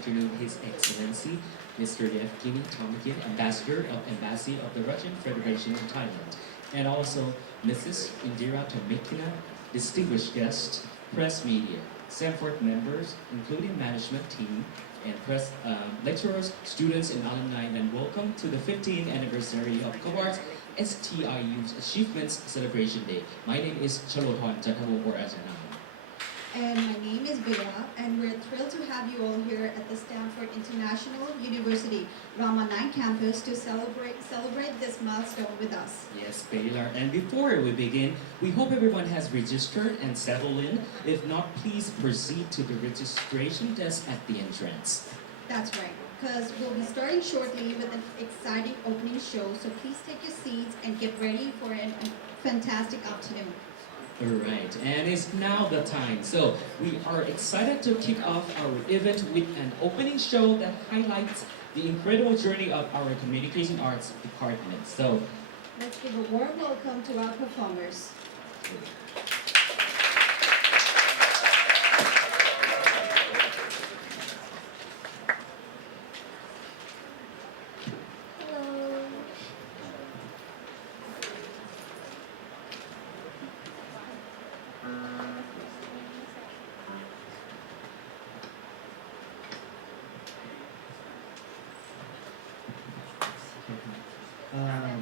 afternoon His Excellency Mr. Yevgeny Tomakin, Ambassador of Embassy of the Russian Federation in Thailand, and also Mrs. Indira Tomikina, distinguished guest, press media, Sanford members, including management team, and press lecturers, students, and alumni, and welcome to the 15th anniversary of Cohorts STIU's Achievements Celebration Day. My name is Chalothon Jatavong or Ajana. And my name is Bea, and we're thrilled to have you all here at the Stanford International University Rama 9 campus to celebrate this milestone with us. Yes, Baylor. And before we begin, we hope everyone has registered and settled in. If not, please proceed to the registration desk at the entrance. That's right, because we'll be starting shortly with an exciting opening show, so please take your seats and get ready for a fantastic afternoon. Alright, and it's now the time. So we are excited to kick off our event with an opening show that highlights the incredible journey of our communication arts department. So let's give a warm welcome to our performers.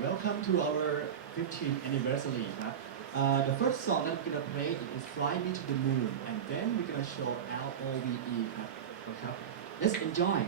Welcome to our 15th anniversary. The first song that we're gonna play is "Fly Me to the Moon," and then we're gonna show LOVE. Let's enjoy.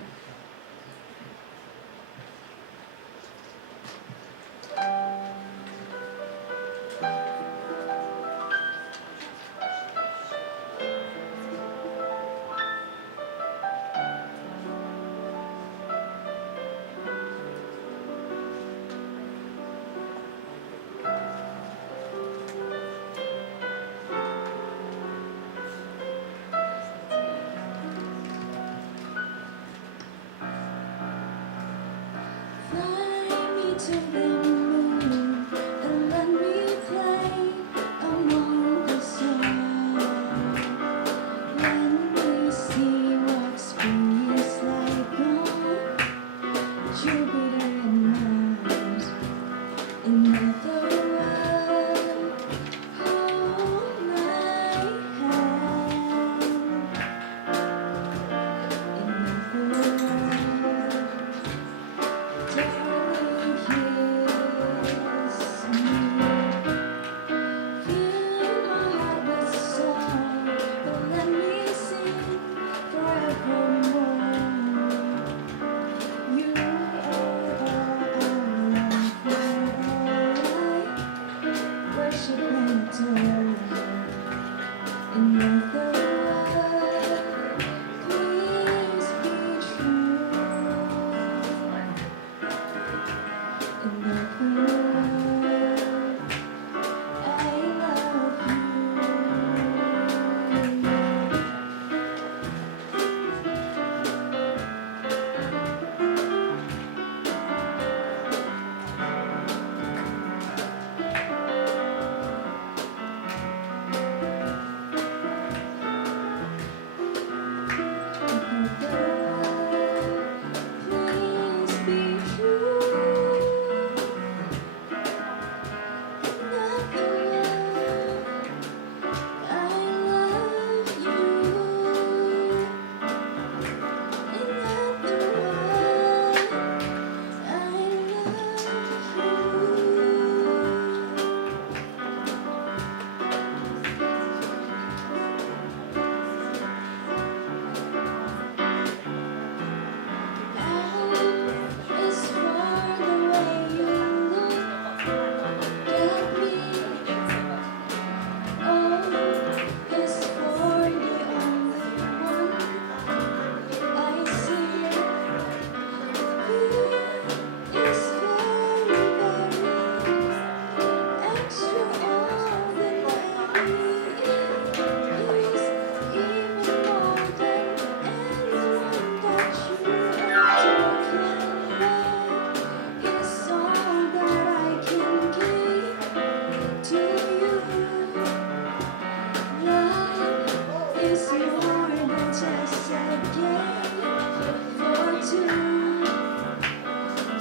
To the moon and let me play among the stars. Let me see what spring is like on Jupiter and Mars. In other words, hold my hand. In other words, darling, here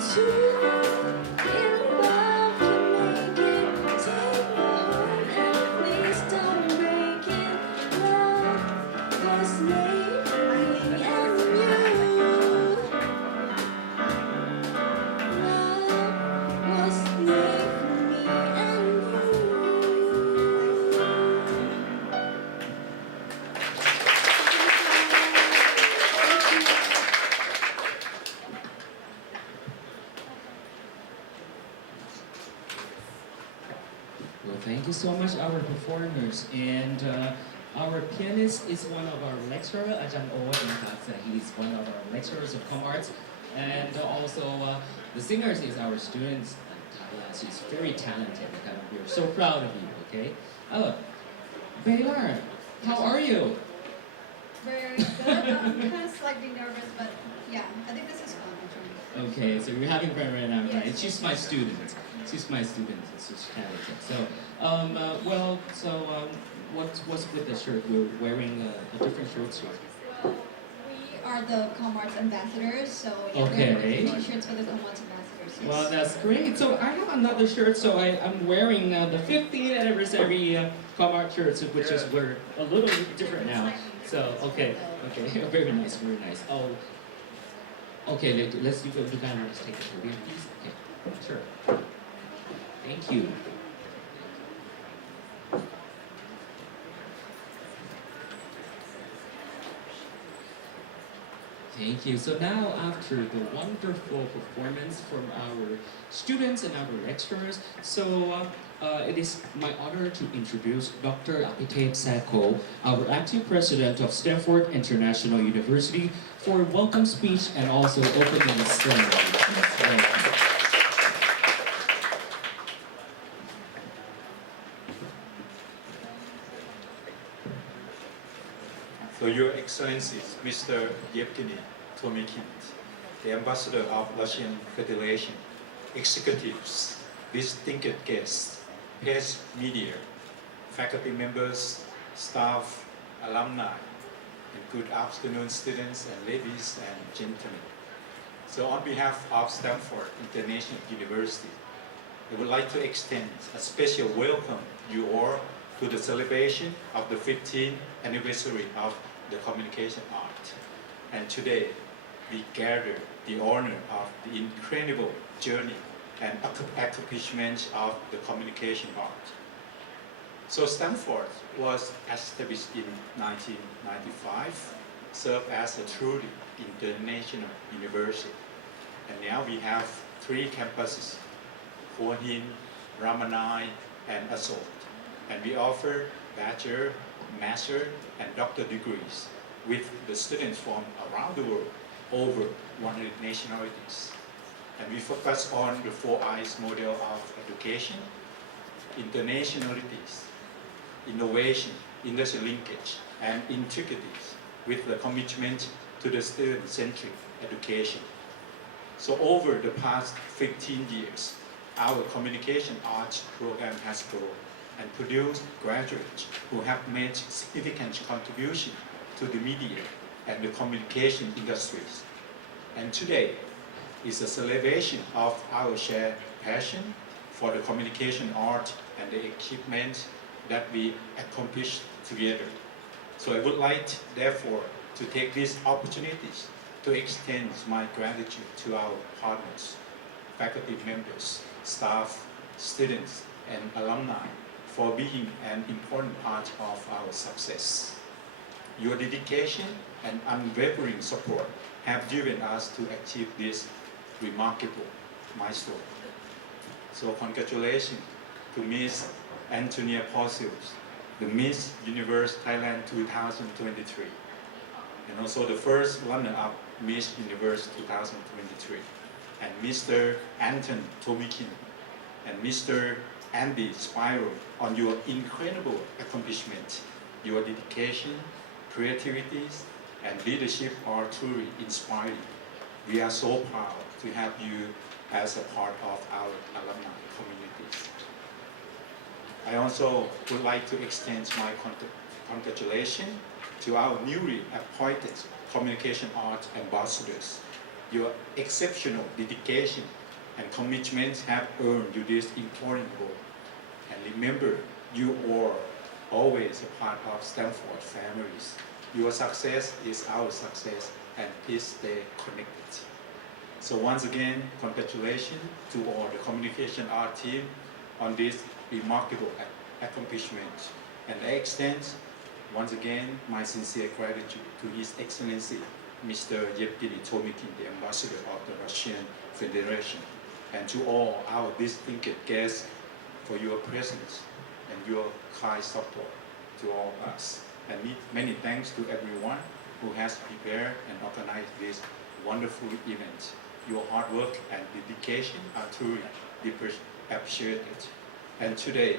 Well, thank you so much, our performers. And our pianist is one of our lecturers, Ajahn Oh, he's one of our lecturers of Com Arts. And also, the singers is our students, Tyler. She's very talented. We're so proud of you, okay? Oh, Baylar, how are you? Very good. I'm kind of slightly nervous, but yeah, I think this is fun for me. Okay, so you're having fun right now, right? Yes. She's my student. She's my student. She's talented. So, what's with the shirt? We're wearing a different shirt here. Well, we are the Com Arts ambassadors, so yeah, Okay. we're wearing t-shirts for the Com Arts ambassadors. Yes. Well, that's great. So I have another shirt. So I'm wearing the 15th anniversary Com Art shirt, which is we're a little different now. So okay, very nice, very nice. Oh, okay. Let's do the guy. Let's take a photo, please. Okay, sure. Thank you. Thank you. So now, after the wonderful performance from our students and our lecturers, so it is my honor to introduce Dr. Apitep Sako, our acting president of Stanford International University, for a welcome speech and also opening ceremony. Thank you. So Your Excellencies, Mr. Yevgeny Tomikhin, the Ambassador of Russian Federation, executives, distinguished guests, press, media, faculty members, staff, alumni, and good afternoon, students and ladies and gentlemen. So on behalf of Stanford International University, I would like to extend a special welcome you all to the celebration of the 15th anniversary of the communication art. And today, we gather the honor of the incredible journey and accomplishments of the communication art. So Stanford was established in 1995, served as a truly international university. And now we have 3 campuses, Hua Hin, Ramanai, and Assault. And we offer bachelor, master, and doctor degrees with the students from around the world, over 100 nationalities. And we focus on the 4 I's model of education, internationalities, innovation, industry linkage, and integrity with the commitment to the student-centric education. So over the past 15 years, our communication arts program has grown and produced graduates who have made significant contribution to the media and the communication industries. And today is a celebration of our shared passion for the communication art and the achievements that we accomplished together. So I would like, therefore, to take these opportunities to extend my gratitude to our partners, faculty members, staff, students, and alumni for being an important part of our success. Your dedication and unwavering support have driven us to achieve this remarkable milestone. So congratulations to Miss Antonia Possibles, the Miss Universe Thailand 2023, and also the first runner-up Miss Universe 2023, and Mr. Anton Tomikhin, and Mr. Andy Spiro on your incredible accomplishment. Your dedication, creativity, and leadership are truly inspiring. We are so proud to have you as a part of our alumni communities. I also would like to extend my congratulations to our newly appointed communication art ambassadors. Your exceptional dedication and commitment have earned you this important role. And remember, you are always a part of Stanford families. Your success is our success, and please stay connected. So once again, congratulations to all the communication art team on this remarkable accomplishment. And I extend once again my sincere gratitude to His Excellency Mr. Yevgeny Tomikin, the Ambassador of the Russian Federation, and to all our distinguished guests for your presence and your kind support to all of us. And many thanks to everyone who has prepared and organized this wonderful event. Your hard work and dedication are truly appreciated. And today,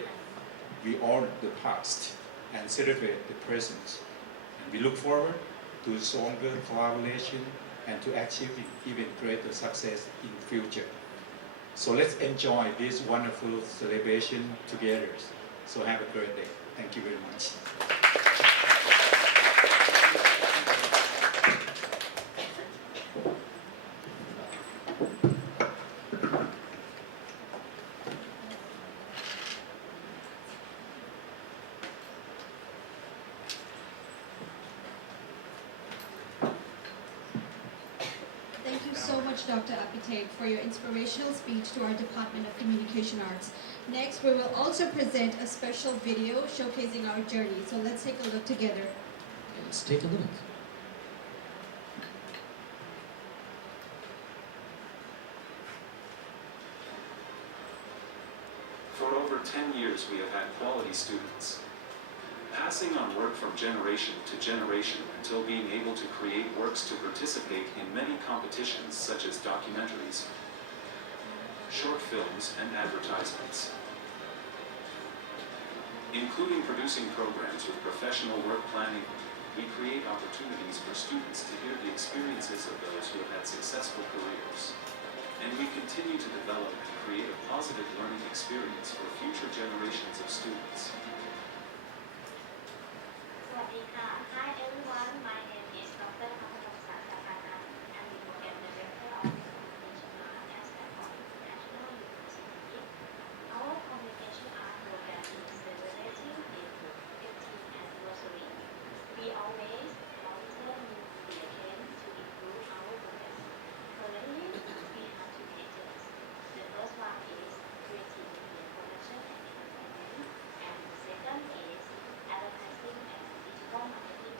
we honor the past and celebrate the present. And we look forward to stronger collaboration and to achieving even greater success in the future. So let's enjoy this wonderful celebration together. So have a great day. Thank you very much. Thank you so much, Dr. Apite, for your inspirational speech to our Department of Communication Arts. Next, we will also present a special video showcasing our journey. So let's take a look together. Let's take a look. For over 10 years, we have had quality students, passing on work from generation to generation until being able to create works to participate in many competitions such as documentaries, short films, and advertisements. Including producing programs with professional work planning, we create opportunities for students to hear the experiences of those who have had successful careers. And we continue to develop and create a positive learning experience for future generations of students. Hi everyone, my name is Dr. Pankaj. I'm the program director of Communication Art at Stanford International University. Our communication art program is celebrating its 15th anniversary. We always monitor new media trends to improve our program. Currently, we have two majors. The first one is creative media production and entertainment, and the second is advertising and digital marketing.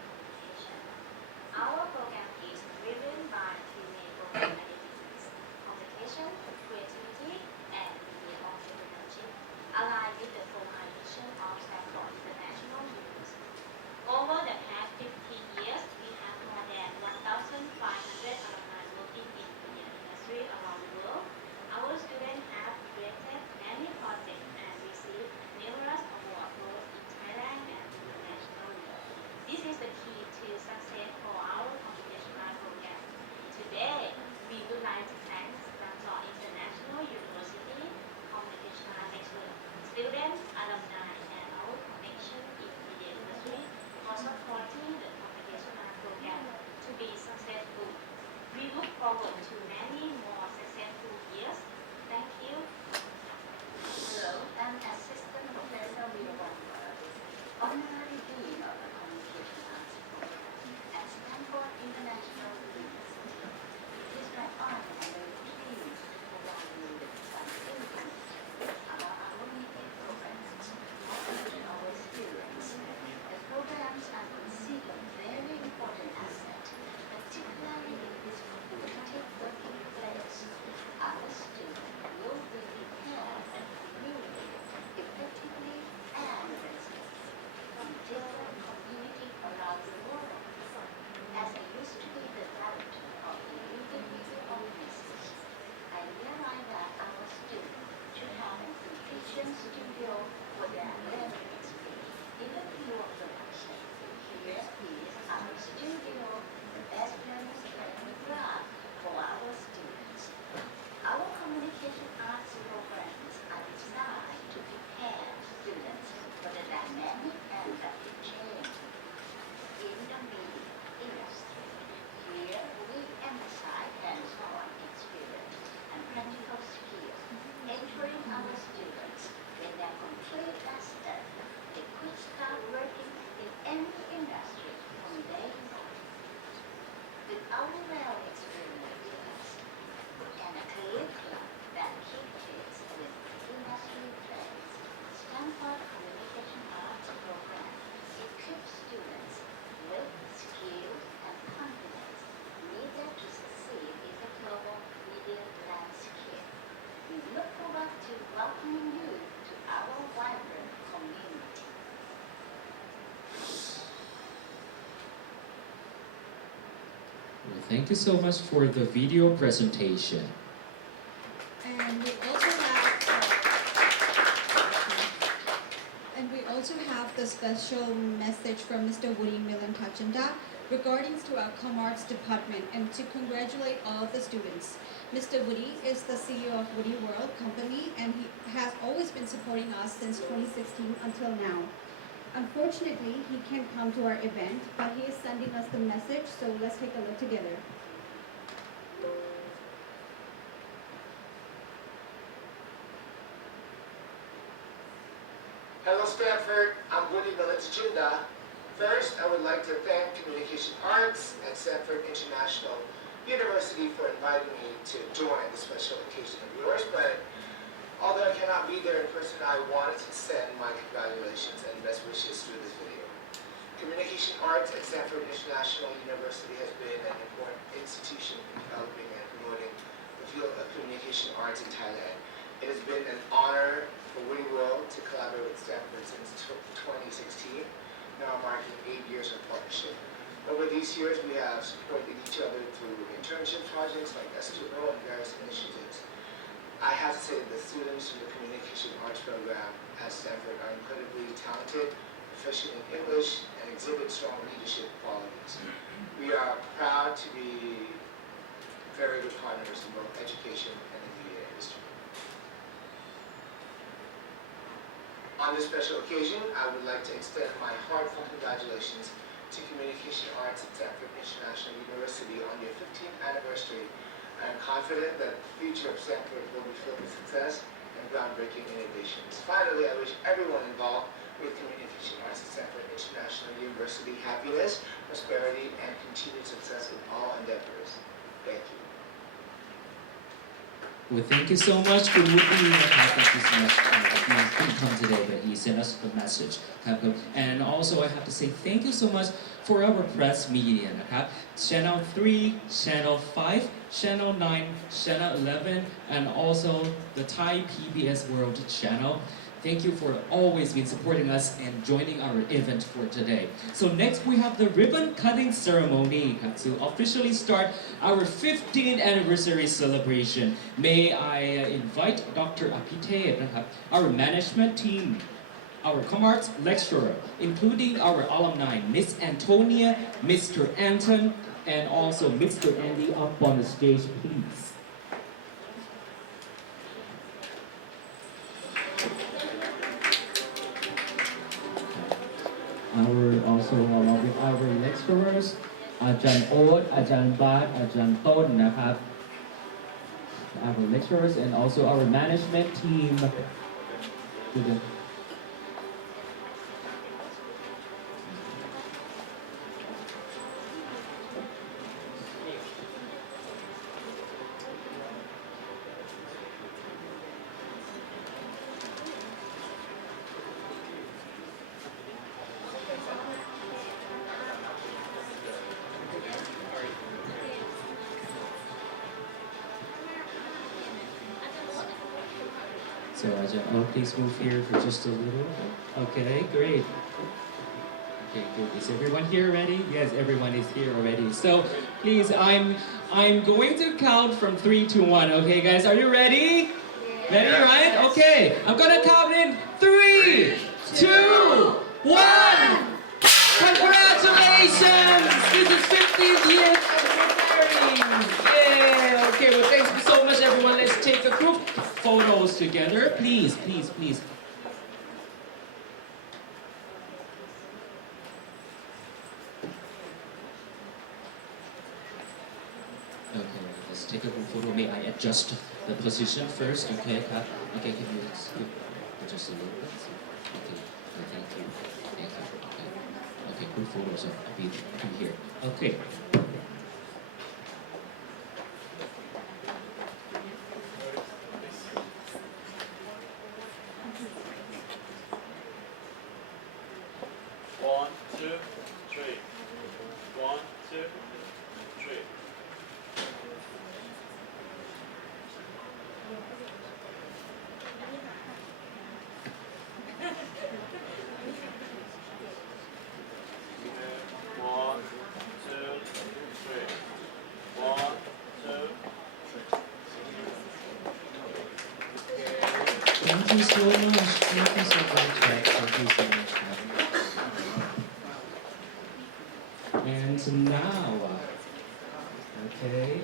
with our well-experienced class and a career club that keeps pace with industry trends. Stanford Communication Arts program equips students with skills and confidence needed to succeed in the global media landscape. We look forward to welcoming you to our vibrant community. Well, thank you so much for the video presentation. And we also have the special message from Mr. Woody Milan-Tachanda regarding to our Commerce department and to congratulate all of the students. Mr. Woody is the CEO of Woody World Company and he has always been supporting us since 2016 until now. Unfortunately, he can't come to our event, but he is sending us the message, so let's take a look together. Hello Stanford, I'm Woody Milan-Tachanda. First, I would like to thank Communication Arts at Stanford International University for inviting me to join the special occasion of yours, but although I cannot be there in person, I wanted to send my congratulations and best wishes through this video. Communication Arts at Stanford International University has been an important institution in developing and promoting the field of communication arts in Thailand. It has been an honor for Woody World to collaborate with Stanford since 2016, now marking 8 years of partnership. Over these years, we have supported each other through internship projects like S2O and various initiatives. I have to say that the students from the Communication Arts program at Stanford are incredibly talented, proficient in English, and exhibit strong leadership qualities. We are proud to be very good partners in both education and the media industry. On this special occasion, I would like to extend my heartfelt congratulations to Communication Arts at Stanford International University on your 15th anniversary. I am confident that the future of Stanford will be filled with success and groundbreaking innovations. Finally, I wish everyone involved with Communication Arts at Stanford International University happiness, prosperity, and continued success in all endeavors. Thank you. Well, thank you so much for Woody. Thank you so much. He couldn't come today, but he sent us the message. And also, I have to say thank you so much for our press media. Channel 3, Channel 5, Channel 9, Channel 11, and also the Thai PBS World channel. Thank you for always been supporting us and joining our event for today. So next we have the ribbon cutting ceremony to officially start our 15th anniversary celebration. May I invite Dr. Apite, our management team, our Commerce lecturer, including our alumni, Miss Antonia, Mr. Anton, and also Mr. Andy up on the stage, please. Along with our lecturers, อาจารย์โอ๊ต อาจารย์บาส อาจารย์ต้นนะครับ our lecturers and also our management team. So please move here for just a little. Okay, great. Okay, good. Is everyone here already? Yes, everyone is here already. So please, I'm going to count from 3 to 1. Okay, guys, are you ready? Ready, right? Okay, I'm gonna count in 3, 2, 1. Congratulations! This is 15th year anniversary. Yeah. Okay, well, thank you so much, everyone. Let's take a group photos together, please, please, please. Okay, let's take a group photo. May I adjust the position first? Okay, okay, can you adjust a little bit? Okay, thank you. Thank you. Okay, group photos are a bit here. Okay. Thank you so much. Thank you so much. Thank you so much. And now, okay,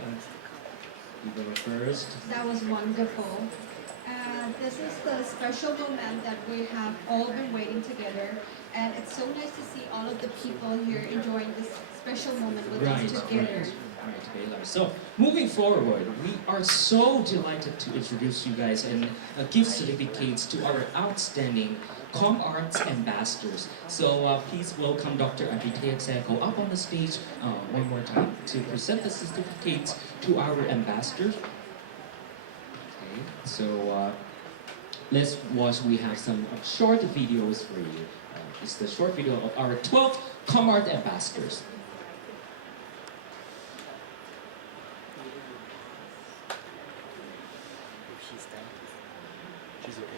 you go first. That was wonderful. This is the special moment that we have all been waiting together. And it's so nice to see all of the people here enjoying this special moment with us together. Right, Baylor. So, moving forward, we are so delighted to introduce you guys and give certificates to our outstanding Com Arts ambassadors. So, please welcome Dr. Abhitay Seko up on the stage one more time to present the certificates to our ambassadors. Okay, so let's watch. We have some short videos for you. It's the short video of our 12 Com Art ambassadors. She's okay. She's all right.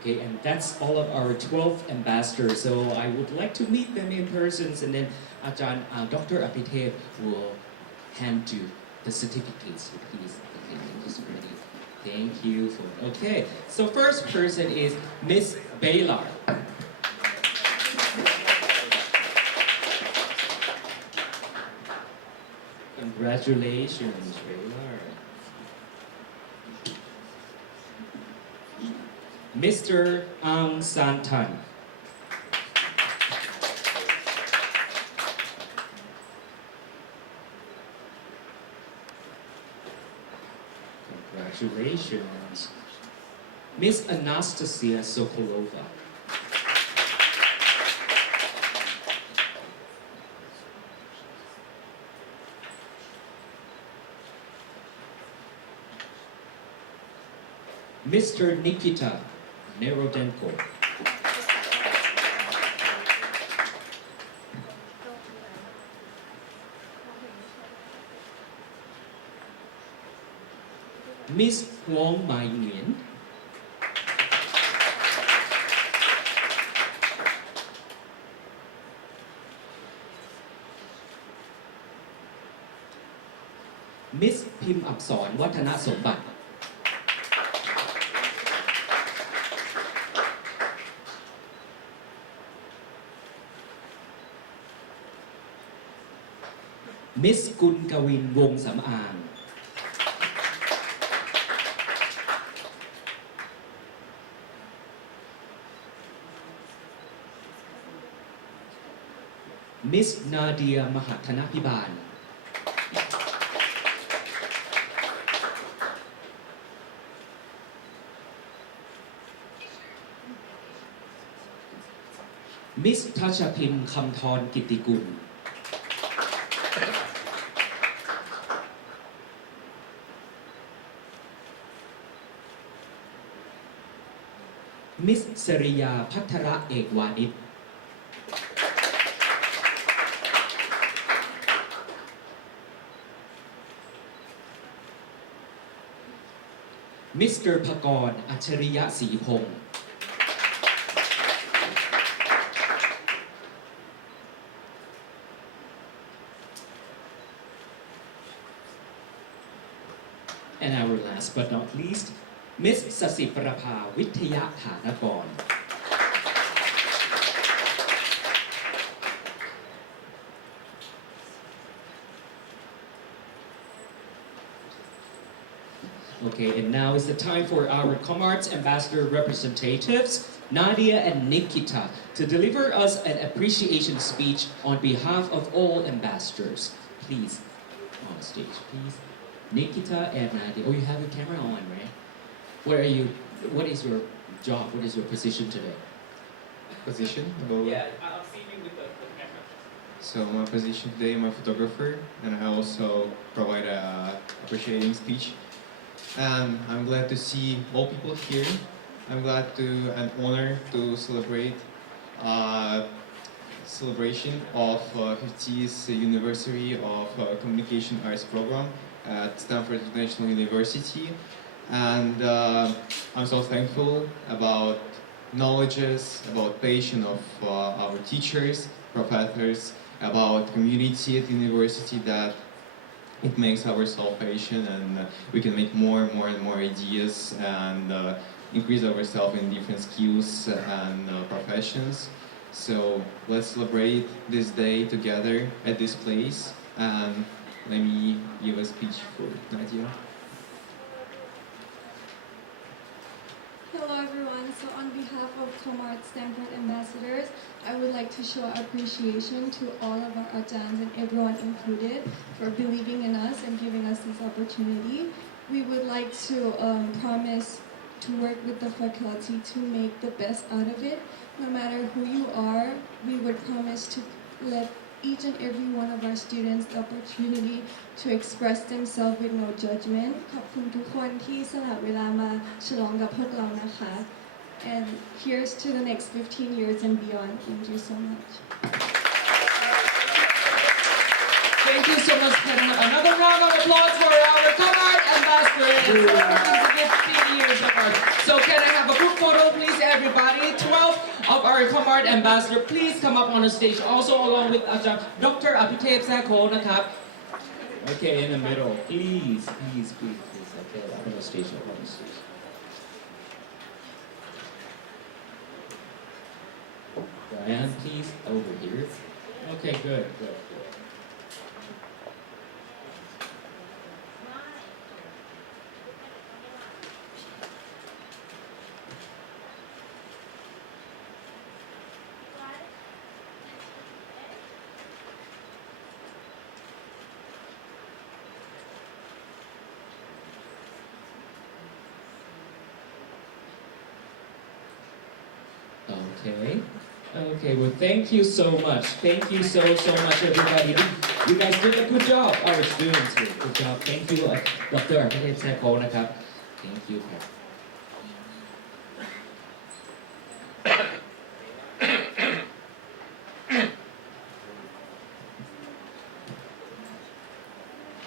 Okay, and that's all of our 12 ambassadors. So I would like to meet them in person, and then Dr. Abhitay will hand you the certificates. So please, just ready. Thank you for. Okay, so first person is Miss Baylor. Congratulations, Baylor. Mr. Ang Santan. Congratulations. Miss Anastasia Sokolova. Mr. Nikita Nerodenko. Miss Huang Mai Nguyen. Miss Pim Apsor Watana Sombat. Miss Kun Kawin Wong Samang. Miss Nadia Mahatanapiban. Miss Tachapin Kamthon Kittikul. Miss Sariya Pathara Ekwanit. Mr. Pakon Achariya Sipong. And our last but not least, Miss Sasiprapha Vitaya Thanakon. Okay, and now is the time for our ComArts Ambassador representatives, Nadia and Nikita, to deliver us an appreciation speech on behalf of all ambassadors. Please, on stage, please. Nikita and Nadia. Oh, you have your camera on, right? Where are you? What is your job? What is your position today? Position? About I'm seeing you with the camera. So my position today, I'm a photographer, and I also provide a appreciating speech. And I'm glad to see all people here. I'm glad to an honor to celebrate celebration of 50th anniversary of Communication Arts program at Stanford International University. And I'm so thankful about knowledges, about passion of our teachers, professors, about community at university that it makes our self patient, and we can make more and more ideas and increase ourselves in different skills and professions. So let's celebrate this day together at this place, and let me give a speech for Nadia. Hello everyone, so on behalf of Comart Stanford Ambassadors, I would like to show appreciation to all of our Ajahns and everyone included for believing in us and giving us this opportunity. We would like to promise to work with the faculty to make the best out of it. No matter who you are, we would promise to let each and every one of our students the opportunity to express themselves with no judgment. ขอบคุณทุกคนที่สละเวลามาฉลองกับพวกเรานะคะ And here's to the next 15 years and beyond. Thank you so much. Thank you so much, Kevin. Another round of applause for our Comart ambassadors. Celebrating 15 years of art. So can I have a group photo, please, everybody? 12 of our Comart ambassador, please come up on the stage. Also along with Dr. Apitep Sako, nakap. Okay, in the middle. Please. Okay, up on the stage, up on the stage. Brian, please, over here. Okay, good. Okay, well, thank you so much. Thank you so much, everybody. You guys did a good job. Our students did a good job. Thank you, Dr. Arpitep Sako นะครับ Thank you ครับ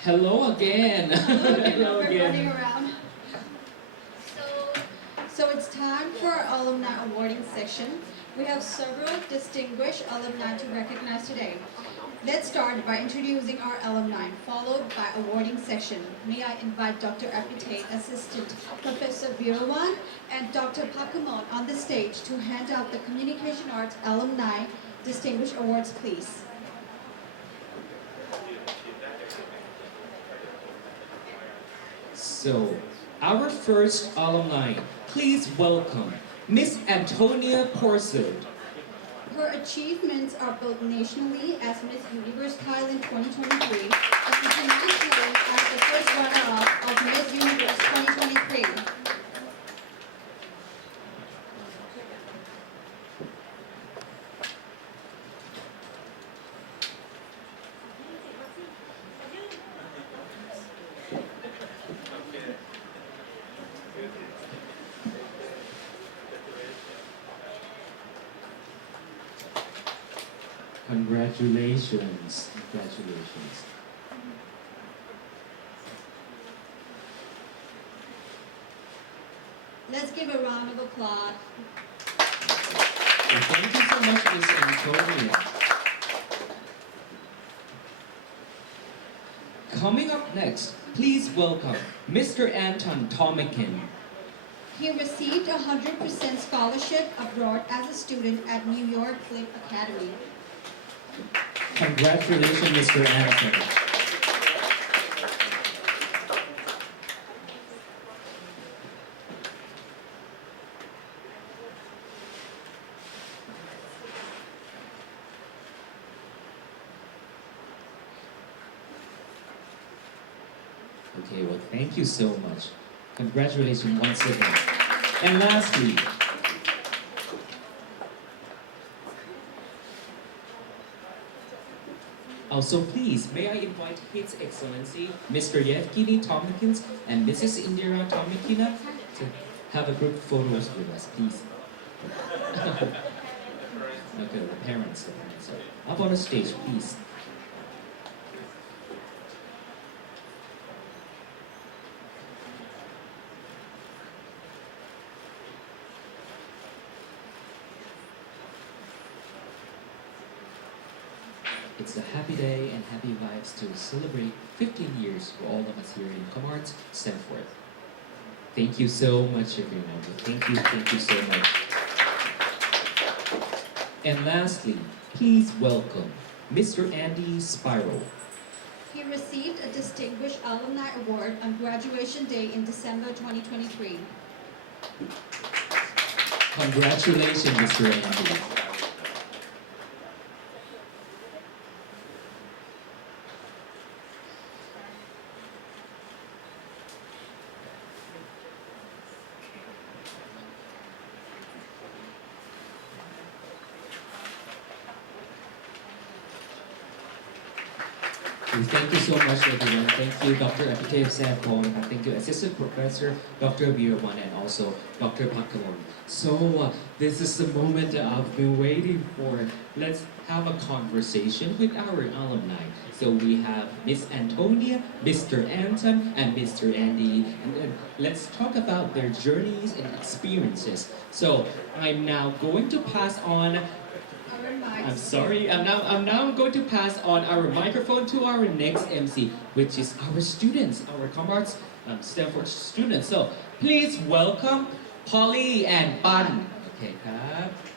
Hello again. Hello, running around. So it's time for our alumni awarding section. We have several distinguished alumni to recognize today. Let's start by introducing our alumni, followed by awarding section. May I invite Dr. Apitep, Assistant Professor Virawan, and Dr. Pakamon on the stage to hand out the Communication Arts Alumni Distinguished Awards, please. So, our first alumni, please welcome Miss Antonia Porcel. Her achievements are both nationally as Miss Universe Thailand 2023 and internationally as the first runner-up of Miss Universe 2023. Congratulations. Let's give a round of applause. Well, thank you so much, Miss Antonia. Coming up next, please welcome Mr. Anton Tomikin. He received a 100% scholarship abroad as a student at New York Film Academy. Congratulations, Mr. Anton. Okay, well, thank you so much. Congratulations once again. And lastly, also please, may I invite His Excellency Mr. Yevgeny Tompkins and Mrs. Indira Tomikina to have a group photos with us, please. Okay, the parents. So, up on the stage, please. It's a happy day and happy vibes to celebrate 15 years for all of us here in Comarts, Stanford. Thank you so much, everyone. Thank you so much. And lastly, please welcome Mr. Andy Spiro. He received a Distinguished Alumni Award on graduation day in December 2023. Congratulations, Mr. Andy. Thank you so much, everyone. Thank you, Dr. Epitaph Sampon. Thank you, Assistant Professor Dr. Veerman, and also Dr. Pakalon. So, this is the moment that I've been waiting for. Let's have a conversation with our alumni. So we have Miss Antonia, Mr. Anton, and Mr. Andy. And then let's talk about their journeys and experiences. So, I'm now going to pass on I'm sorry, I'm now going to pass on our microphone to our next MC, which is our students, our Comarts Stanford students. So please welcome Polly and Pan. Okay,ครับ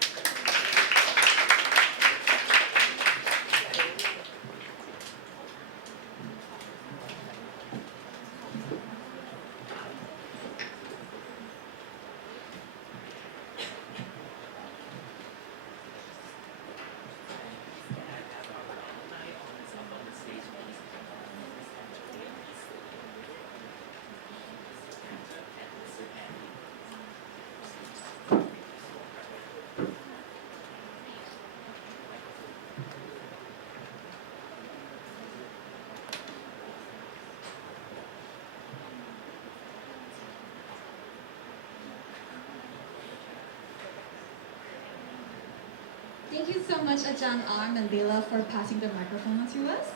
Thank you so much, Ajahn Arm and Leila, for passing the microphone on to us.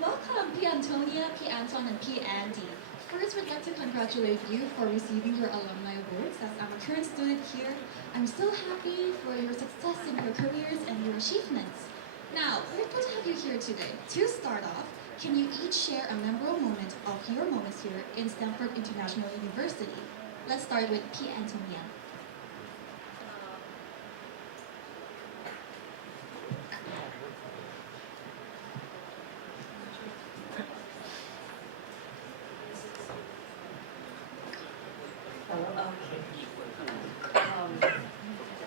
Welcome, P. Antonia, P. Anton, and P. Andy. First, we'd like to congratulate you for receiving your alumni awards. As I'm a current student here, I'm so happy for your success in your careers and your achievements. Now, we're glad to have you here today. To start off, can you each share a memorable moment of your moments here in Stanford International University? Let's start with P. Antonia.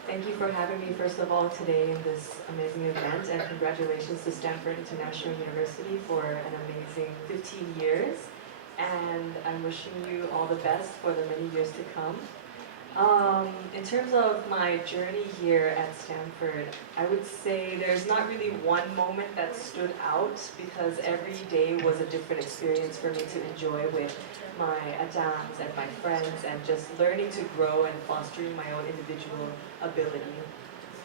Thank you for having me, first of all, today in this amazing event, and congratulations to Stanford International University for an amazing 15 years. And I'm wishing you all the best for the many years to come. In terms of my journey here at Stanford, I would say there's not really one moment that stood out because every day was a different experience for me to enjoy with my adjunts and my friends and just learning to grow and fostering my own individual ability.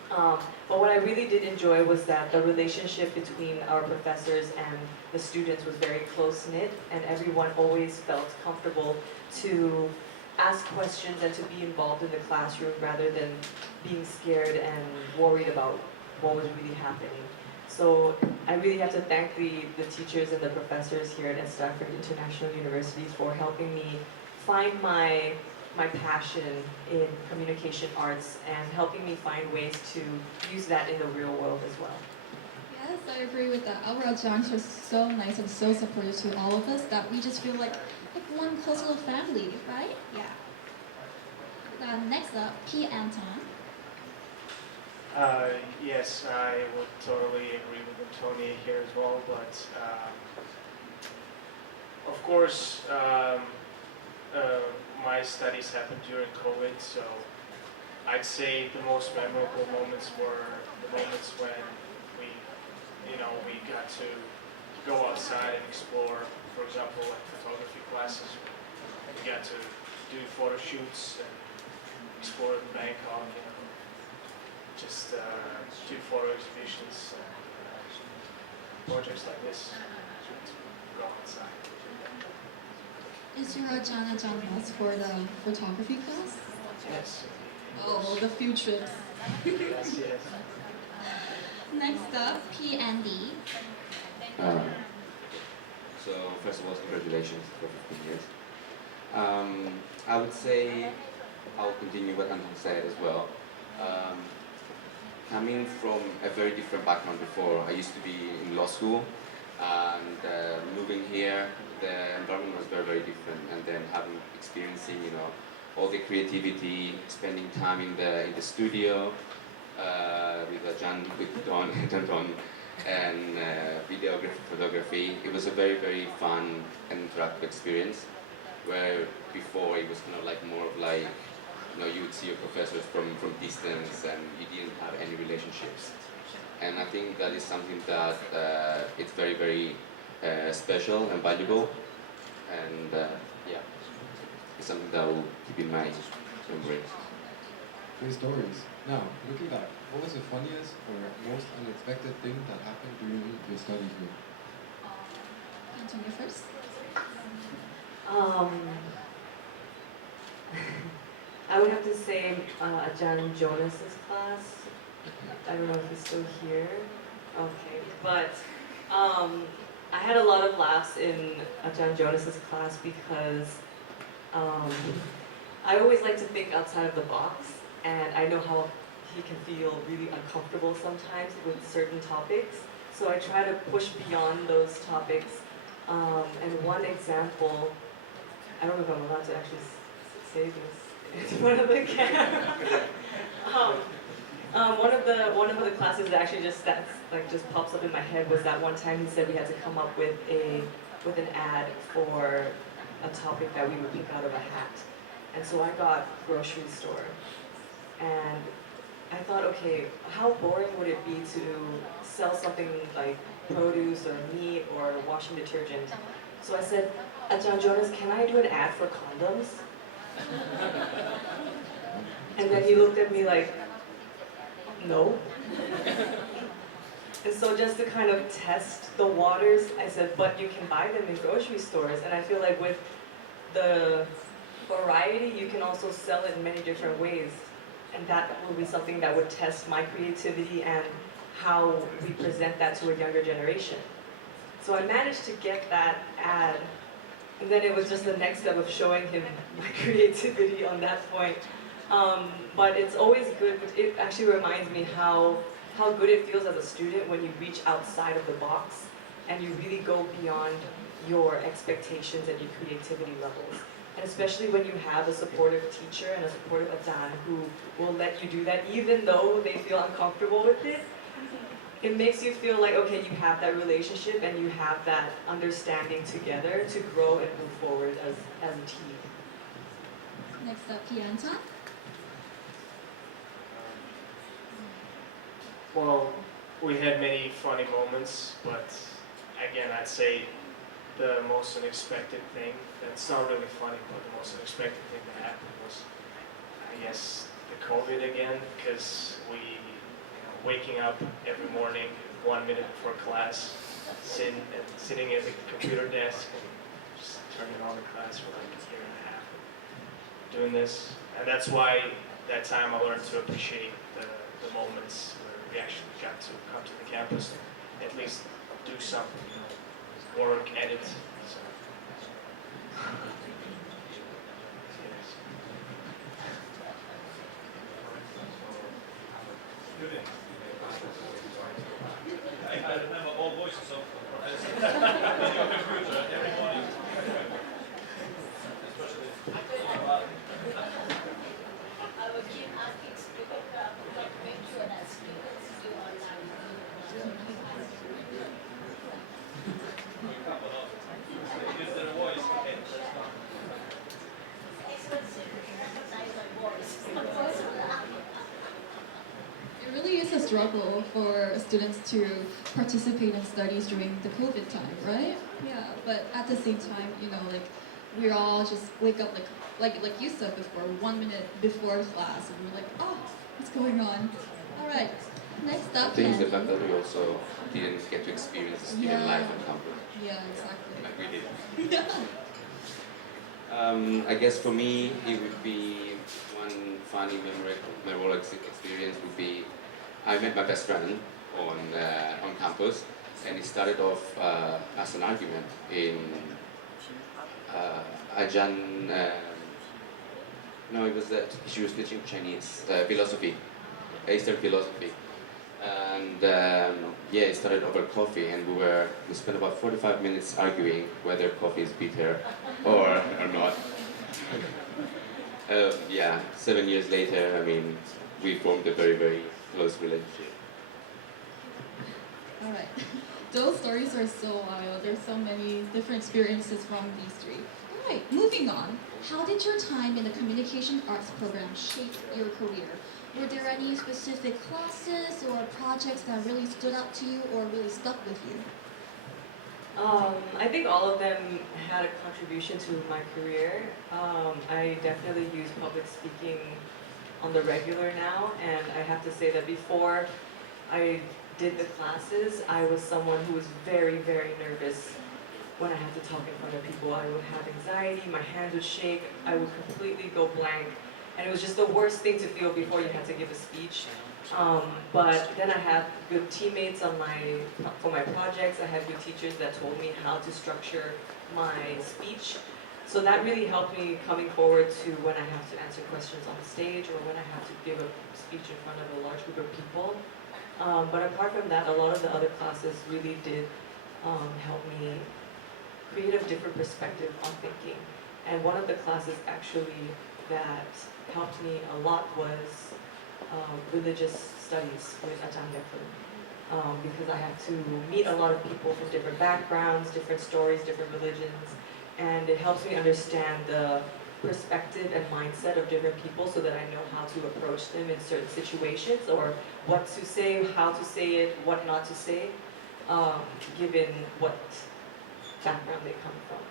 But what I really did enjoy was that the relationship between our professors and the students was very close-knit, and everyone always felt comfortable to ask questions and to be involved in the classroom rather than being scared and worried about what was really happening. So I really have to thank the teachers and the professors here at Stanford International University for helping me find my passion in communication arts and helping me find ways to use that in the real world as well. Yes, I agree with that. Our adjuncts are so nice and so supportive to all of us that we just feel like one close little family, right? Yeah. Next up, P. Anton. Yes, I would totally agree with Antonia here as well, but Of course, my studies happened during COVID, so I'd say the most memorable moments were the moments when we, we got to go outside and explore. For example, like photography classes, we got to do photo shoots and explore in Bangkok, just do photo exhibitions, projects like this. Go outside. Is your Ajahn bus for the photography class? Yes. Oh, the few trips. Yes, yes. Next up, PND. So first of all, congratulations for 15 years. I would say I'll continue what Anton said as well. Coming from a very different background before, I used to be in law school, and moving here, the environment was very, very different. And then experiencing, all the creativity, spending time in the studio with Jan, with Don, and videography, photography. It was a very, very fun and interactive experience, where before it was kind of like more of like, you would see your professors from distance and you didn't have any relationships. And I think that is something that it's very, very special and valuable. And yeah, it's something that I will keep in mind to embrace. Great stories. Now, looking back, what was the funniest or most unexpected thing that happened during your study here? Antonia first. I would have to say Ajahn Jonas's class. I don't know if he's still here. Okay, but I had a lot of laughs in Ajahn Jonas's class because I always like to think outside of the box, and I know how he can feel really uncomfortable sometimes with certain topics. So I try to push beyond those topics. And one example, I don't know if I'm allowed to actually say this in front of the camera. One of the classes that actually just pops up in my head was that one time he said we had to come up with an ad for a topic that we would pick out of a hat. And so I got grocery store. And I thought, okay, how boring would it be to sell something like produce or meat or washing detergent? So I said, Ajahn Jonas, can I do an ad for condoms? And then he looked at me like, no. And so just to kind of test the waters, I said, but you can buy them in grocery stores. And I feel like with the variety, you can also sell it in many different ways. And that will be something that would test my creativity and how we present that to a younger generation. So I managed to get that ad, and then it was just the next step of showing him my creativity on that point. But it's always good, it actually reminds me how good it feels as a student when you reach outside of the box and you really go beyond your expectations and your creativity levels. And especially when you have a supportive teacher and a supportive Ajahn who will let you do that, even though they feel uncomfortable with it. It makes you feel like, okay, you have that relationship and you have that understanding together to grow and move forward as a team. Next up, Pianta. Well, we had many funny moments, but again, I'd say the most unexpected thing, that's not really funny, but the most unexpected thing that happened was, I guess, the COVID again, because waking up every morning 1 minute before class, sitting at the computer desk and just turning on the class for like a year and a half, doing this. And that's why that time I learned to appreciate the moments where we actually got to come to the campus and at least do something, work, edit. So. I remember all voices of professors on your computer every morning. I will keep asking students to make sure that students do online. Is there struggle for students to participate in studies during the COVID time, right? Yeah, but at the same time, you know, like we all just wake up like you said before, 1 minute before class, and we're like, oh, what's going on? All right, next I up, think the Andy. fact that we also didn't get to experience student life on campus. Yeah, exactly. Like we did. Yeah. I guess for me, it would be one funny memorable experience would be I met my best friend on campus, and it started off as an argument in Ajan. No, it was that she was teaching Chinese philosophy, Eastern philosophy, and yeah, it started over coffee, and we spent about 45 minutes arguing whether coffee is bitter or not. Yeah, 7 years later, I mean, we formed a very, very close relationship. All right. Those stories are so wild. There's so many different experiences from these three. All right, moving on. How did your time in the communication arts program shape your career? Were there any specific classes or projects that really stood out to you or really stuck with you? I think all of them had a contribution to my career. I definitely use public speaking on the regular now, and I have to say that before I did the classes, I was someone who was very, very nervous when I had to talk in front of people. I would have anxiety, my hands would shake, I would completely go blank, and it was just the worst thing to feel before you had to give a speech. But then I had good teammates for my projects. I had good teachers that told me how to structure my speech. So that really helped me coming forward to when I have to answer questions on the stage or when I have to give a speech in front of a large group of people. But apart from that, a lot of the other classes really did help me create a different perspective on thinking. And one of the classes actually that helped me a lot was religious studies with Ajahn Yakun, because I had to meet a lot of people from different backgrounds, different stories, different religions, and it helps me understand the perspective and mindset of different people so that I know how to approach them in certain situations or what to say, how to say it, what not to say, given what background they come from.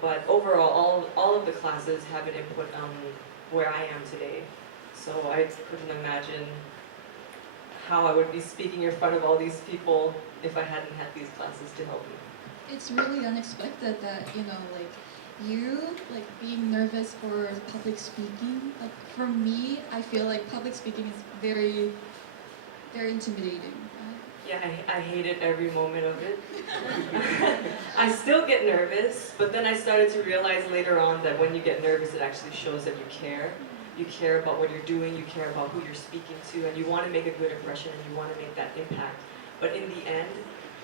But overall, all of the classes have an input on where I am today. So I couldn't imagine how I would be speaking in front of all these people if I hadn't had these classes to help me. It's really unexpected that, you know, like you, like being nervous for public speaking. Like for me, I feel like public speaking is very, very intimidating. Yeah, I hated every moment of it. I still get nervous, but then I started to realize later on that when you get nervous, it actually shows that you care. You care about what you're doing, you care about who you're speaking to, and you want to make a good impression and you want to make that impact. But in the end,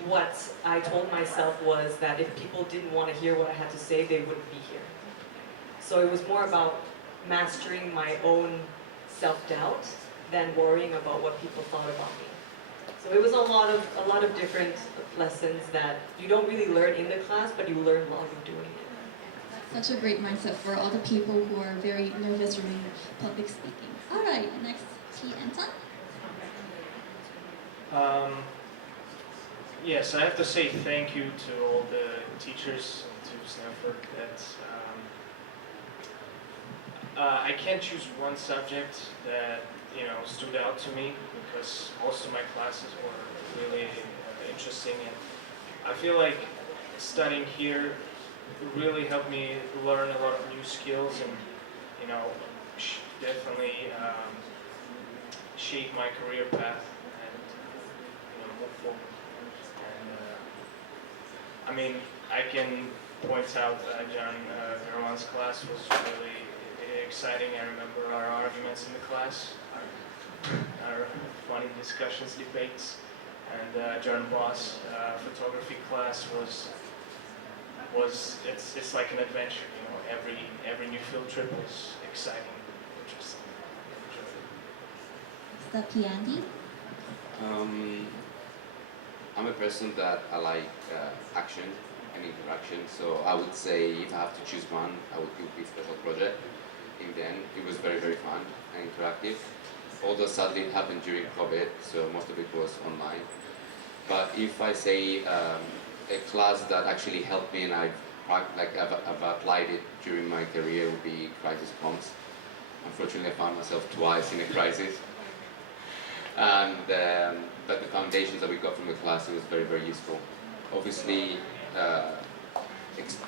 what I told myself was that if people didn't want to hear what I had to say, they wouldn't be here. So it was more about mastering my own self-doubt than worrying about what people thought about me. So it was a lot of different lessons that you don't really learn in the class, but you learn while you're doing it. Such a great mindset for all the people who are very nervous during public speaking. All right, next, T. Anton. Yes, I have to say thank you to all the teachers and to Stanford. I can't choose one subject that stood out to me because most of my classes were really interesting, and I feel like studying here really helped me learn a lot of new skills and definitely shape my career path and move forward. And I mean, I can point out that John German's class was really exciting. I remember our arguments in the class, our funny discussions, debates, and John Boss photography class it's like an adventure. Every new field trip was exciting, interesting. Is that Piandi? I'm a person that I like action and interaction, so I would say if I have to choose one, I would do this special project. In the end, it was very, very fun and interactive. although sadly it happened during COVID, so most of it was online. But if I say a class that actually helped me and I've applied it during my career would be crisis comms. Unfortunately, I found myself twice in a crisis. And but the foundations that we got from the class, it was very, very useful. Obviously,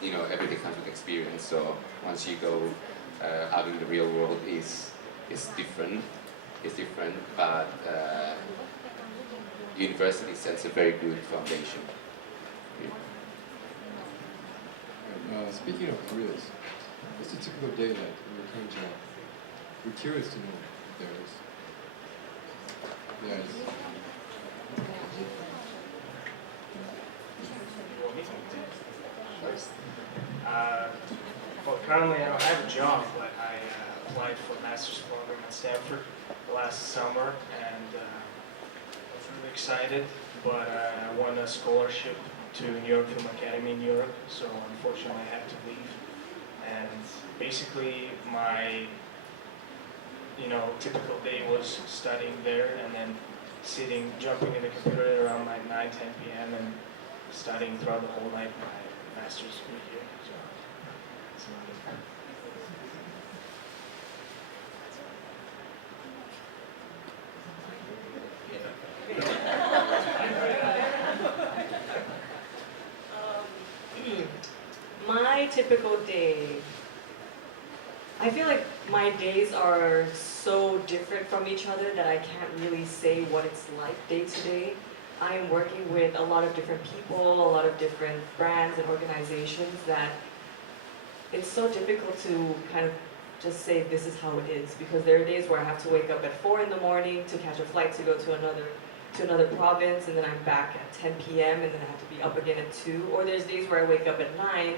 you know, everything comes with experience. So once you go out in the real world, is different. It's different, but university sets a very good foundation. Speaking of careers, what's a typical day like in your current job? We're curious to know if there's. Yes. Well, currently I don't have a job, but I applied for a master's program at Stanford last summer, and I was really excited, but I won a scholarship to New York Film Academy in New York, so unfortunately I had to leave. And basically my typical day was studying there and then jumping in the computer at around like 9, 10 p.m. and studying throughout the whole night my master's degree here. So that's about it. My typical day, I feel like my days are so different from each other that I can't really say what it's like day to day. I am working with a lot of different people, a lot of different brands and organizations that it's so difficult to kind of just say this is how it is, because there are days where I have to wake up at 4 in the morning to catch a flight to go to another province, and then I'm back at 10 p.m. and then I have to be up again at 2. Or there's days where I wake up at 9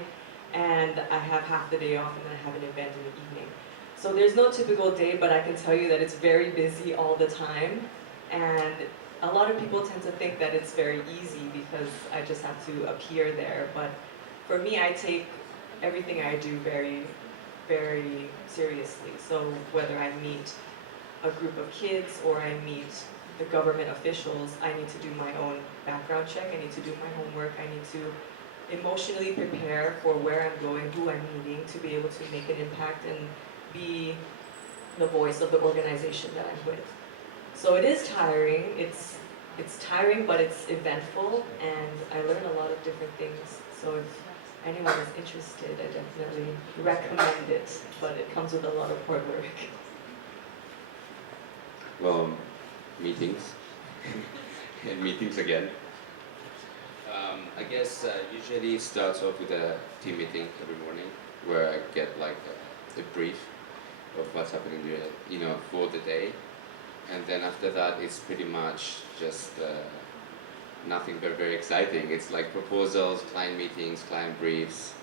and I have half the day off and then I have an event in the evening. So there's no typical day, but I can tell you that it's very busy all the time. And a lot of people tend to think that it's very easy because I just have to appear there. But for me, I take everything I do very, very seriously. So whether I meet a group of kids or I meet the government officials, I need to do my own background check, I need to do my homework, I need to emotionally prepare for where I'm going, who I'm meeting, to be able to make an impact and be the voice of the organization that I'm with. So it is tiring, it's tiring, but it's eventful, and I learn a lot of different things. So if anyone is interested, I definitely recommend it, but it comes with a lot of hard work. Well, meetings and meetings again. I guess usually it starts off with a team meeting every morning where I get like a brief of what's happening for the day, and then after that it's pretty much just nothing very, very exciting. It's like proposals, client meetings, client briefs,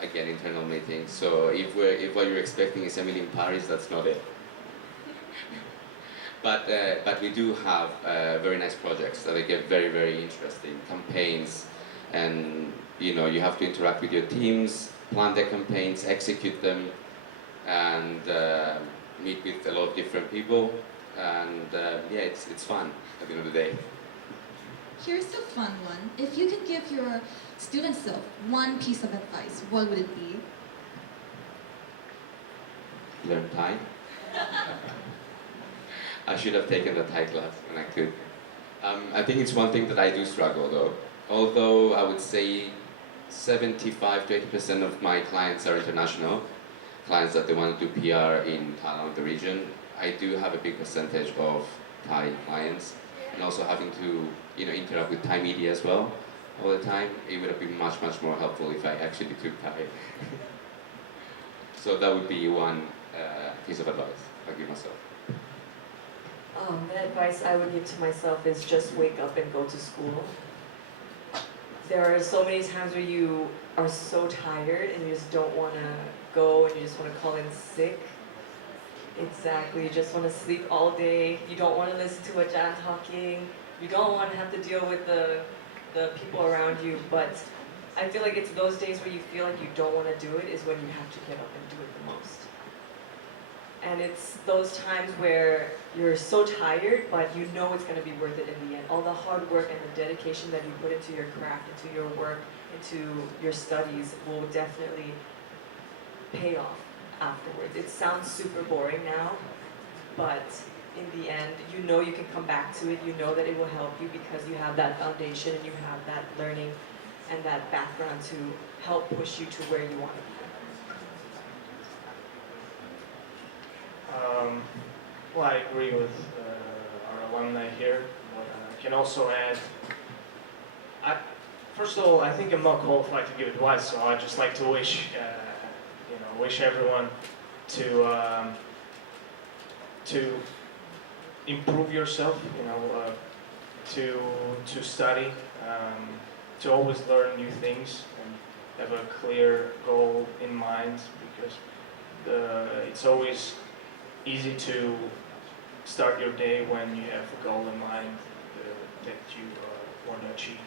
again internal meetings. So if what you're expecting is Emily in Paris, that's not it. But we do have very nice projects that get very, very interesting campaigns, and you have to interact with your teams, plan their campaigns, execute them, and meet with a lot of different people, and yeah, it's fun at the end of the day. Here's the fun one. If you could give your student self one piece of advice, what would it be? Learn Thai. I should have taken the Thai class when I could. I think it's one thing that I do struggle though. Although I would say 75 to 80% of my clients are international, clients that they want to do PR in Thailand, the region. I do have a big percentage of Thai clients, and also having to interact with Thai media as well all the time. It would have been much, much more helpful if I actually took Thai. So that would be one piece of advice I'll give myself. The advice I would give to myself is just wake up and go to school. There are so many times where you are so tired and you just don't want to go and you just want to call in sick. Exactly, you just want to sleep all day. You don't want to listen to Ajahn talking. You don't want to have to deal with the people around you. But I feel like it's those days where you feel like you don't want to do it is when you have to get up and do it the most. And it's those times where you're so tired, but you know it's going to be worth it in the end. All the hard work and the dedication that you put into your craft, into your work, into your studies will definitely pay off afterwards. It sounds super boring now, but in the end, you know you can come back to it. You know that it will help you because you have that foundation and you have that learning and that background to help push you to where you want to be. Well, I agree with our alumni here. But, I can also add, first of all, I think I'm not qualified to give advice, so I'd just like to wish, wish everyone to improve yourself, to study, to always learn new things and have a clear goal in mind, because it's always easy to start your day when you have a goal in mind that you want to achieve.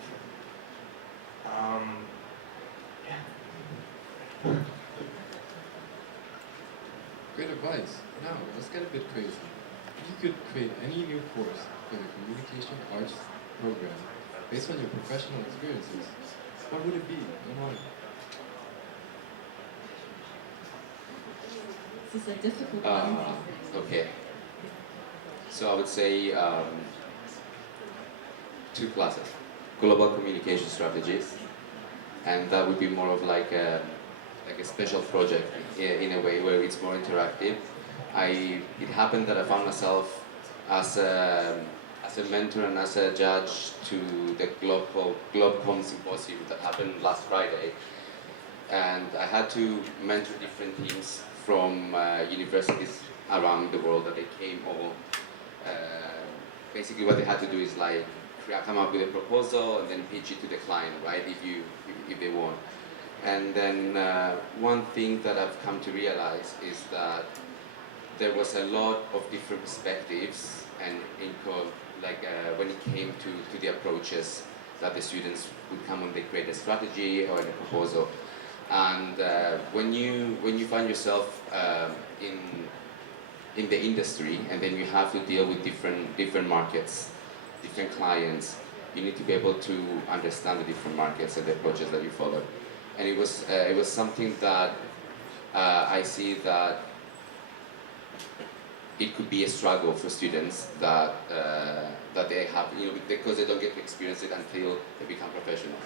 Yeah. Great advice. Now, let's get a bit crazy. If you could create any new course for the communication arts program based on your professional experiences, what would it be and why? This is a difficult one. Okay. So I would say 2 classes. Global communication strategies, and that would be more of like a special project in a way where it's more interactive. It happened that I found myself as a mentor and as a judge to the GlobeCom symposium that happened last Friday, and I had to mentor different teams from universities around the world that they came all. Basically, what they had to do is like come up with a proposal and then pitch it to the client, right? If they want. And then one thing that I've come to realize is that there was a lot of different perspectives and when it came to the approaches that the students would come when they create a strategy or a proposal. And when you find yourself in the industry and then you have to deal with different markets, different clients, you need to be able to understand the different markets and the approaches that you follow. And it was something that I see that it could be a struggle for students that they have, because they don't get to experience it until they become professional.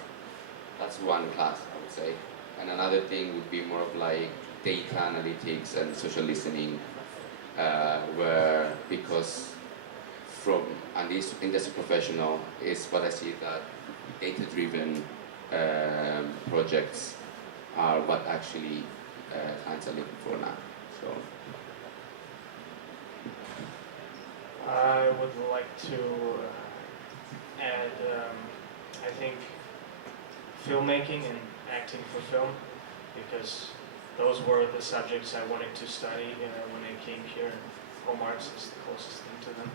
That's one class, I would say. And another thing would be more of like data analytics and social listening, where because from an industry professional is what I see that data-driven projects are what actually clients are looking for now. So I would like to add, I think, filmmaking and acting for film, because those were the subjects I wanted to study when I came here. Home arts is the closest thing to them.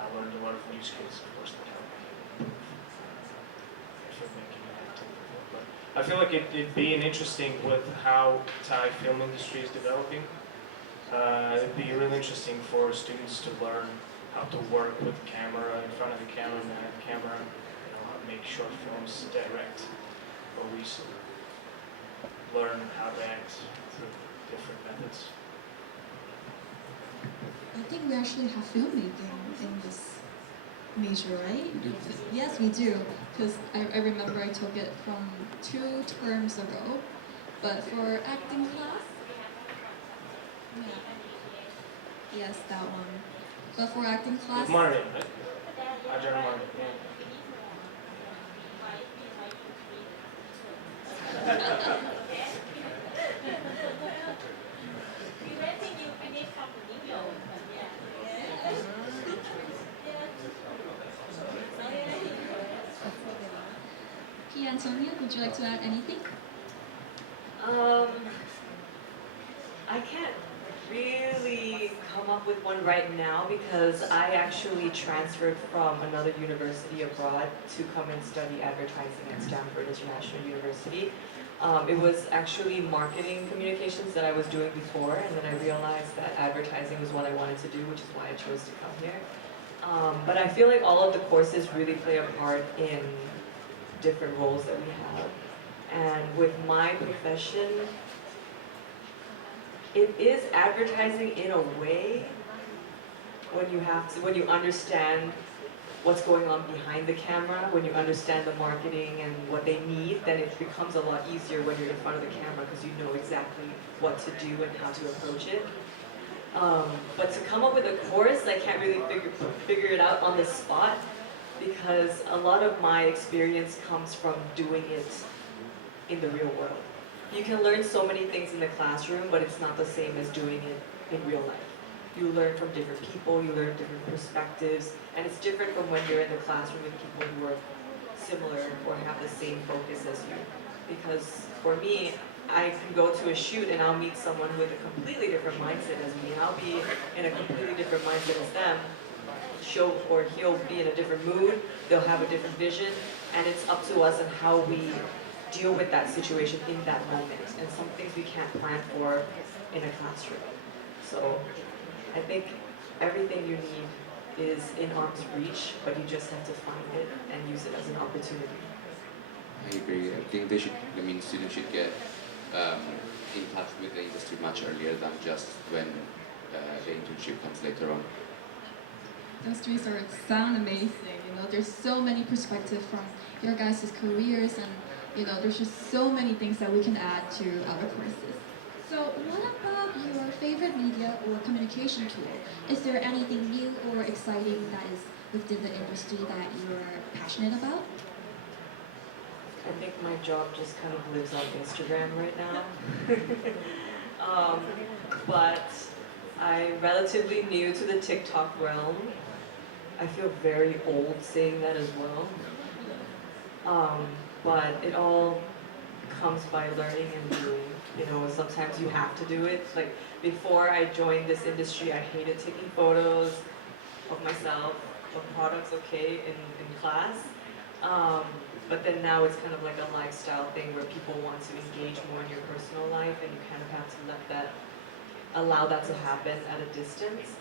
I learned a lot of new skills, of course, that helped me filmmaking and acting for film. But I feel like it'd be interesting with how Thai film industry is developing. It'd be really interesting for students to learn how to work with the camera, in front of the camera, behind the camera, how to make short films, direct, or we learn how to act through different methods. I think we actually have filmmaking in this major, right? Yes, we do. Because I remember I took it from 2 terms ago. But for acting class, yes, that one. But for acting class, Martin, right? Ajahn Martin, P. Antonia, would you like to add anything? I can't really come up with one right now because I actually transferred from another university abroad to come and study advertising at Stanford International University. It was actually marketing communications that I was doing before, and then I realized that advertising was what I wanted to do, which is why I chose to come here. But I feel like all of the courses really play a part in different roles that we have. And with my profession, it is advertising in a way when you understand what's going on behind the camera, when you understand the marketing and what they need, then it becomes a lot easier when you're in front of the camera because you know exactly what to do and how to approach it. But to come up with a course, I can't really figure it out on the spot because a lot of my experience comes from doing it in the real world. You can learn so many things in the classroom, but it's not the same as doing it in real life. You learn from different people, you learn different perspectives, and it's different from when you're in the classroom with people who are similar or have the same focus as you. Because for me, I can go to a shoot and I'll meet someone with a completely different mindset as me, and I'll be in a completely different mindset as them. He'll be in a different mood, they'll have a different vision, and it's up to us and how we deal with that situation in that moment, and some things we can't plan for in a classroom. So I think everything you need is in arm's reach, but you just have to find it and use it as an opportunity. I agree. I think students should get in touch with the industry much earlier than just when the internship comes later on. Those three stories sound amazing. There's so many perspectives from your guys' careers, and there's just so many things that we can add to our courses. So what about your favorite media or communication tool? Is there anything new or exciting that is within the industry that you're passionate about? I think my job just kind of lives on Instagram right now. But I'm relatively new to the TikTok realm. I feel very old saying that as well. But it all comes by learning and doing. Sometimes you have to do it. Like before I joined this industry, I hated taking photos of myself, of products, in class. But then now it's kind of like a lifestyle thing where people want to engage more in your personal life, and you kind of have to allow that to happen at a distance.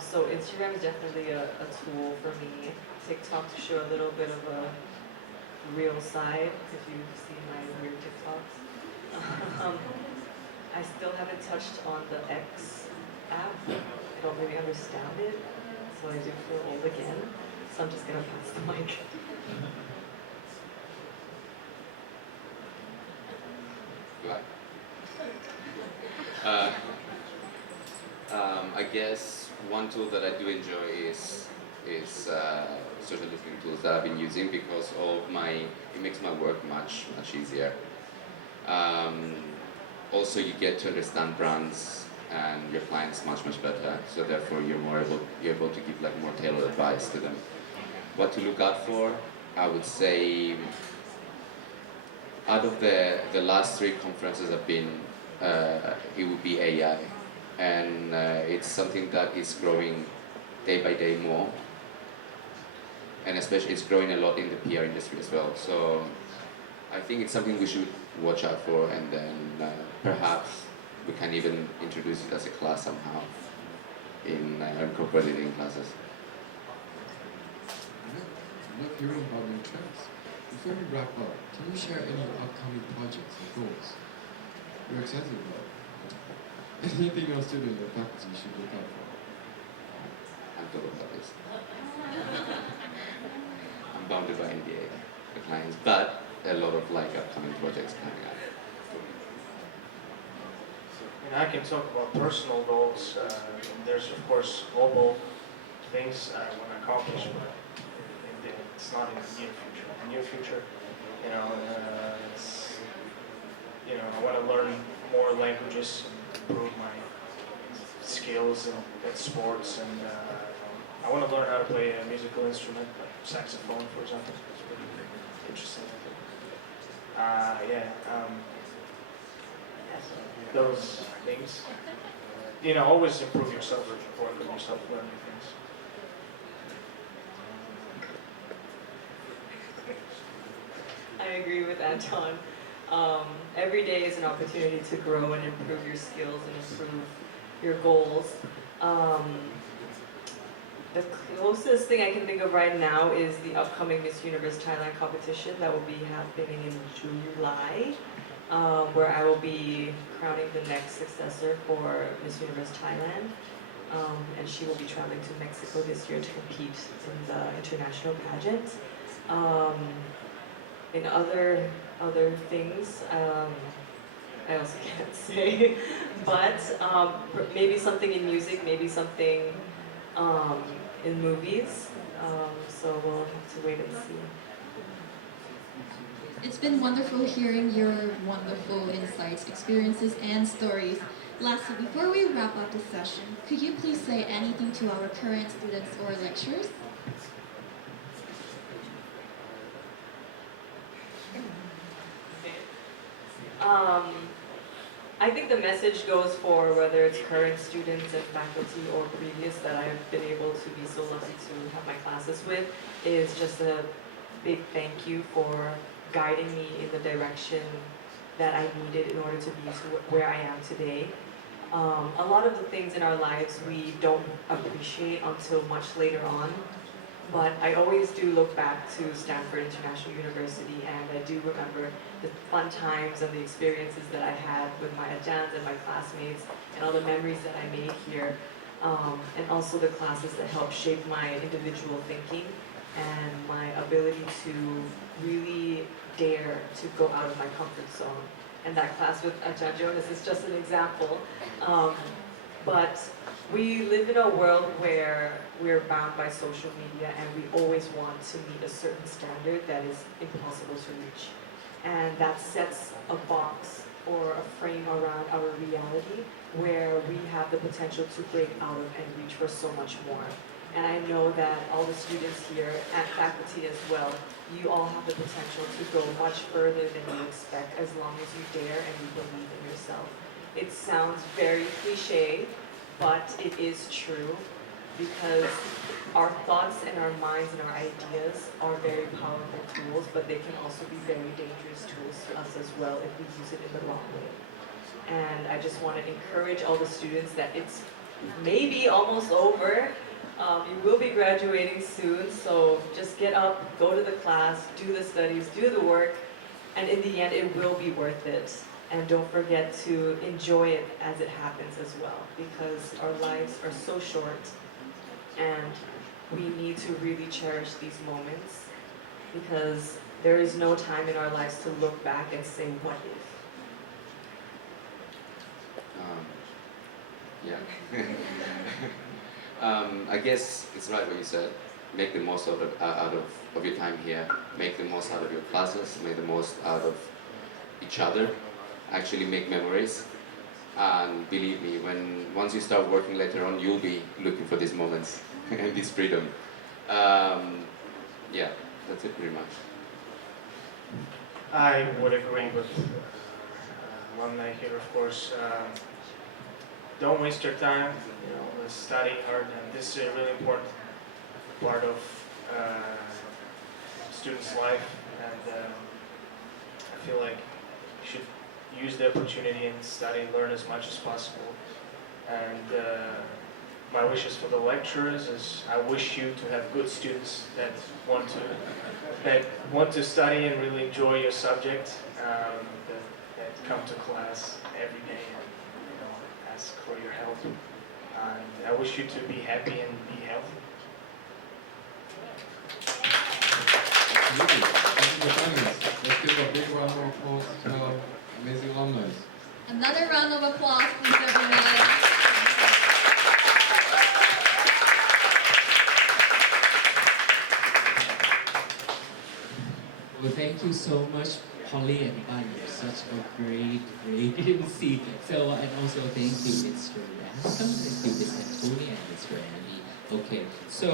So Instagram is definitely a tool for me. TikTok to show a little bit of a real side, if you've seen my weird TikToks. I still haven't touched on the X app. I don't really understand it, so I do feel old again. So I'm just gonna pass the mic. I guess one tool that I do enjoy is social listening tools that I've been using because it makes my work much easier. Also, you get to understand brands and your clients much better, so therefore you're able to give more tailored advice to them. What to look out for, I would say, out of the last 3 conferences I've been, it would be AI, and it's something that is growing day by day more, and especially it's growing a lot in the PR industry as well. So I think it's something we should watch out for, and then perhaps we can even introduce it as a class somehow, incorporated in classes. I love hearing about new trends. Before we wrap up, can you share any upcoming projects and goals you're excited about? Anything our students or faculty should look out for? I'm told about this. I'm bounded by NDA, the clients, but a lot of upcoming projects coming up. And I can talk about personal goals. There's of course global things I want to accomplish, but it's not in the near future. In the near future, it's I want to learn more languages, improve my skills in sports, and I want to learn how to play a musical instrument, like saxophone, for example. It's pretty interesting. Those things. Always improve yourself, work on yourself, learn new things. I agree with Anton. Every day is an opportunity to grow and improve your skills and improve your goals. The closest thing I can think of right now is the upcoming Miss Universe Thailand competition that will be happening in July, where I will be crowning the next successor for Miss Universe Thailand. And she will be traveling to Mexico this year to compete in the international pageant. In other things, I also can't say, but maybe something in music, maybe something in movies. So we'll have to wait and see. It's been wonderful hearing your wonderful insights, experiences, and stories. Lastly, before we wrap up the session, could you please say anything to our current students or lecturers? I think the message goes for whether it's current students and faculty or previous that I've been able to be so lucky to have my classes with, is just a big thank you for guiding me in the direction that I needed in order to be to where I am today. A lot of the things in our lives we don't appreciate until much later on, but I always do look back to Stanford International University, and I do remember the fun times and the experiences that I had with my ajahns and my classmates, and all the memories that I made here, and also the classes that helped shape my individual thinking and my ability to really dare to go out of my comfort zone. And that class with Ajahn Jonas is just an example. But we live in a world where we're bound by social media, and we always want to meet a certain standard that is impossible to reach. And that sets a box or a frame around our reality where we have the potential to break out of and reach for so much more. And I know that all the students here and faculty as well, you all have the potential to go much further than you expect as long as you dare and you believe in yourself. It sounds very cliche, but it is true, because our thoughts and our minds and our ideas are very powerful tools, but they can also be very dangerous tools to us as well if we use it in the wrong way. And I just want to encourage all the students that it's maybe almost over. You will be graduating soon, so just get up, go to the class, do the studies, do the work, and in the end it will be worth it. And don't forget to enjoy it as it happens as well, because our lives are so short and we need to really cherish these moments, because there is no time in our lives to look back and say, what if? Yeah. I guess it's right what you said. Make the most out of your time here. Make the most out of your classes. Make the most out of each other. Actually make memories. And believe me, once you start working later on, you'll be looking for these moments and this freedom. Yeah, that's it pretty much. I would agree with alumni here, of course. Don't waste your time, study hard, and this is a really important part of students' life, and I feel like you should use the opportunity and study and learn as much as possible. And my wishes for the lecturers is I wish you to have good students that want to study and really enjoy your subject, that come to class every day and ask for your help. And I wish you to be happy and be healthy. Absolutely. Thank you for joining us. Let's give a big round of applause to our amazing alumni. Another round of applause, please, everyone. Well, thank you so much, Holly and Ivan. You're such a great MC. So, and also thank you, Mr. Ransom, thank you, Mr. Tony, and Mr. Andy. Okay, so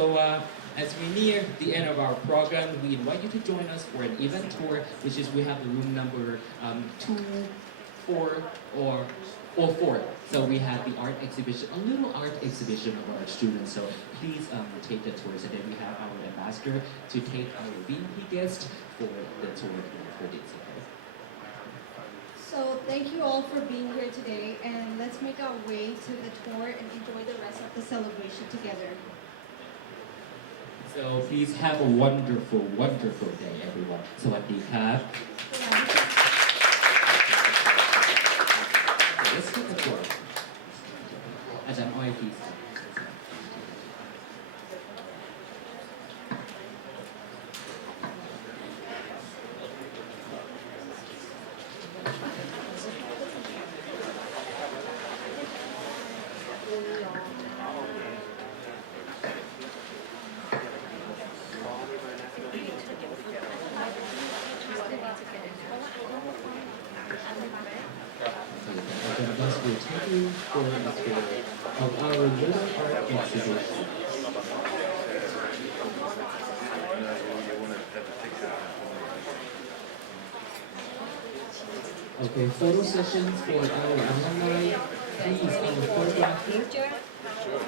as we near the end of our program, we invite you to join us for an event tour, which is we have the room number 2, 4, or 4. So we have the art exhibition, a little art exhibition of our students. So please take the tours, and then we have our ambassador to take our VIP guest for the tour for this. Okay? Thank you all for being here today, and let's make our way to the tour and enjoy the rest of the celebration together. So please have a wonderful, wonderful day, everyone. สวัสดีครับ Let's take a tour. อาจารย์อ้อย please. Will take you for a tour of our little art exhibition. Okay, photo sessions for our alumni. Please, our photographer.